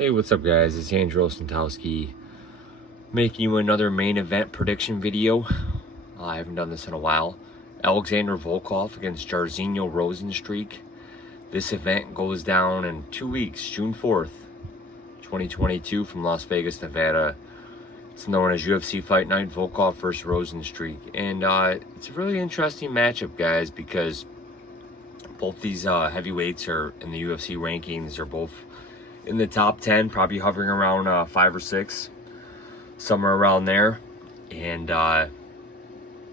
Hey, what's up guys? It's Andrew Rozenstruik making you another main event prediction video. I haven't done this in a while. Alexander Volkov against Rozenstruik. This event goes down in 2 weeks, June 4th, 2022 from Las Vegas, Nevada. It's known as UFC Fight Night, Volkov versus Rozenstruik. And it's a really interesting matchup, guys, because both these heavyweights are in the UFC rankings. They're both in the top 10, probably hovering around 5 or 6, somewhere around there. And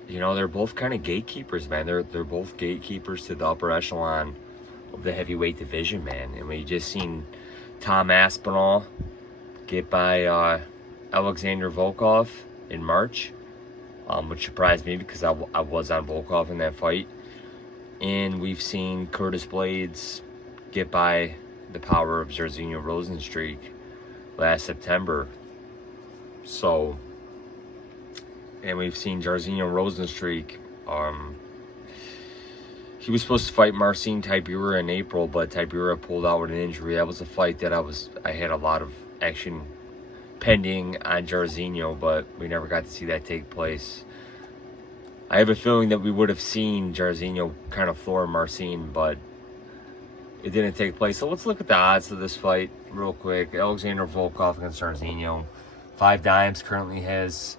you know, they're both kind of gatekeepers, man. They're both gatekeepers to the upper echelon of the heavyweight division, man. And we just seen Tom Aspinall get by Alexander Volkov in March, which surprised me because I was on Volkov in that fight. And we've seen Curtis Blades get by the power of Rozenstruik last September. So, and we've seen Rozenstruik. He was supposed to fight Marcin Tybura in April, but Tybura pulled out with an injury. That was a fight that I had a lot of action pending on Jairzinho, but we never got to see that take place. I have a feeling that we would have seen Jairzinho kind of floor Marcin, but it didn't take place. So let's look at the odds of this fight real quick. Alexander Volkov against Jairzinho. 5 dimes currently has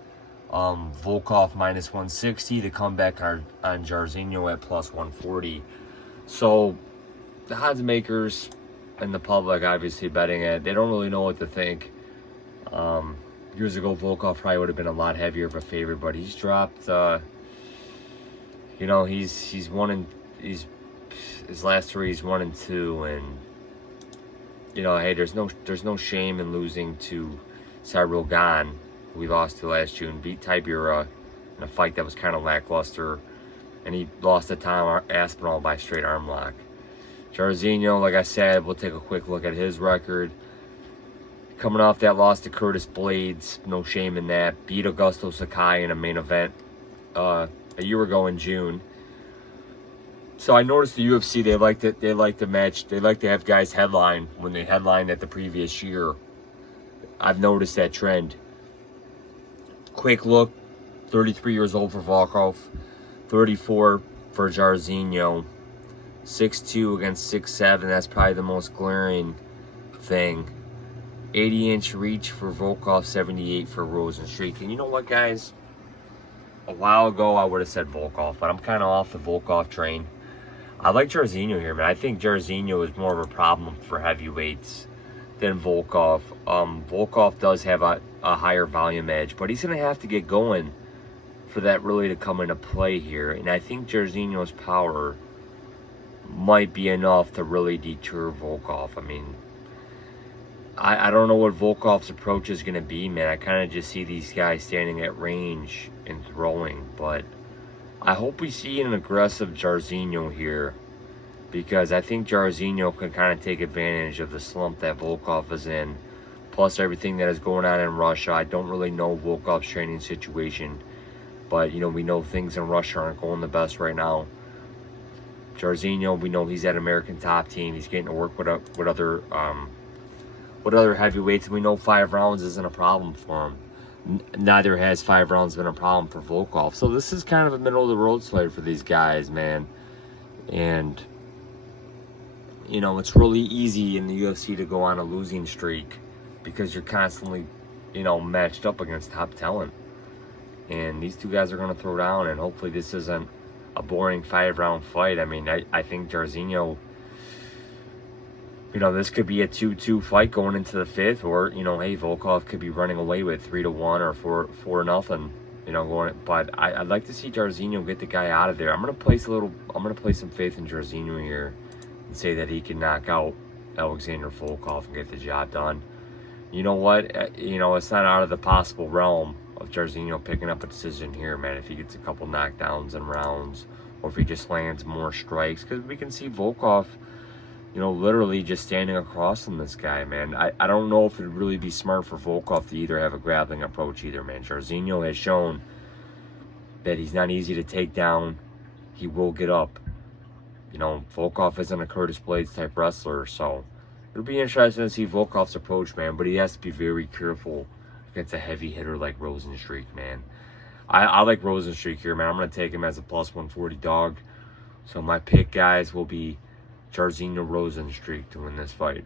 Volkov minus 160. The comeback on Jairzinho at plus 140. So the odds makers and the public obviously betting it, they don't really know what to think. Years ago, Volkov probably would have been a lot heavier of a favorite, but he's dropped. You know, he's his last 3, he's 1-2, and you know, hey, there's no shame in losing to Cyril Gane, who we lost to last June. Beat Tybura in a fight that was kind of lackluster, and he lost to Tom Aspinall by straight arm lock. Jairzinho, like I said, we'll take a quick look at his record. Coming off that loss to Curtis Blades, no shame in that. Beat Augusto Sakai in a main event a year ago in June. So I noticed the UFC, they like to have guys headline when they headlined at the previous year. I've noticed that trend. Quick look, 33 years old for Volkov, 34 for Jairzinho, 6'2" against 6'7", that's probably the most glaring thing. 80-inch reach for Volkov, 78 for Rozenstruik. And you know what, guys? A while ago I would have said Volkov, but I'm kind of off the Volkov train. I like Jairzinho here, man. I think Jairzinho is more of a problem for heavyweights than Volkov. Volkov does have a higher volume edge, but he's going to have to get going for that really to come into play here. And I think Jairzinho's power might be enough to really deter Volkov. I mean, I don't know what Volkov's approach is going to be, man. I kind of just see these guys standing at range and throwing, but I hope we see an aggressive Jairzinho here, because I think Jairzinho can kind of take advantage of the slump that Volkov is in, plus everything that is going on in Russia. I don't really know Volkov's training situation, but, you know, we know things in Russia aren't going the best right now. Jairzinho, we know he's at American Top Team. He's getting to work with other heavyweights, and we know 5 rounds isn't a problem for him. Neither has 5 rounds been a problem for Volkov. So this is kind of a middle of the road fight for these guys, man. And you know, it's really easy in the UFC to go on a losing streak because you're constantly, you know, matched up against top talent. And these two guys are going to throw down, and hopefully this isn't a boring 5-round fight. I mean, I think Jairzinho, you know, this could be a 2-2 fight going into the 5th, or, you know, hey, Volkov could be running away with 3-1 or 4-0, you know, going. But I'd like to see Jairzinho get the guy out of there. I'm gonna place some faith in Jairzinho here and say that he can knock out Alexander Volkov and get the job done. You know what? You know, it's not out of the possible realm of Jairzinho picking up a decision here, man, if he gets a couple knockdowns in rounds, or if he just lands more strikes, because we can see Volkov, you know, literally just standing across from this guy, man. I don't know if it'd really be smart for Volkov to either have a grappling approach either, man. Jairzinho has shown that he's not easy to take down. He will get up. You know, Volkov isn't a Curtis Blades type wrestler, so It'll be interesting to see Volkov's approach, man, but he has to be very careful against a heavy hitter like Rozenstruik, man. I like Rozenstruik here, man. I'm going to take him as a plus 140 dog. So my pick, guys, will be Jairzinho Rozenstruik to win this fight.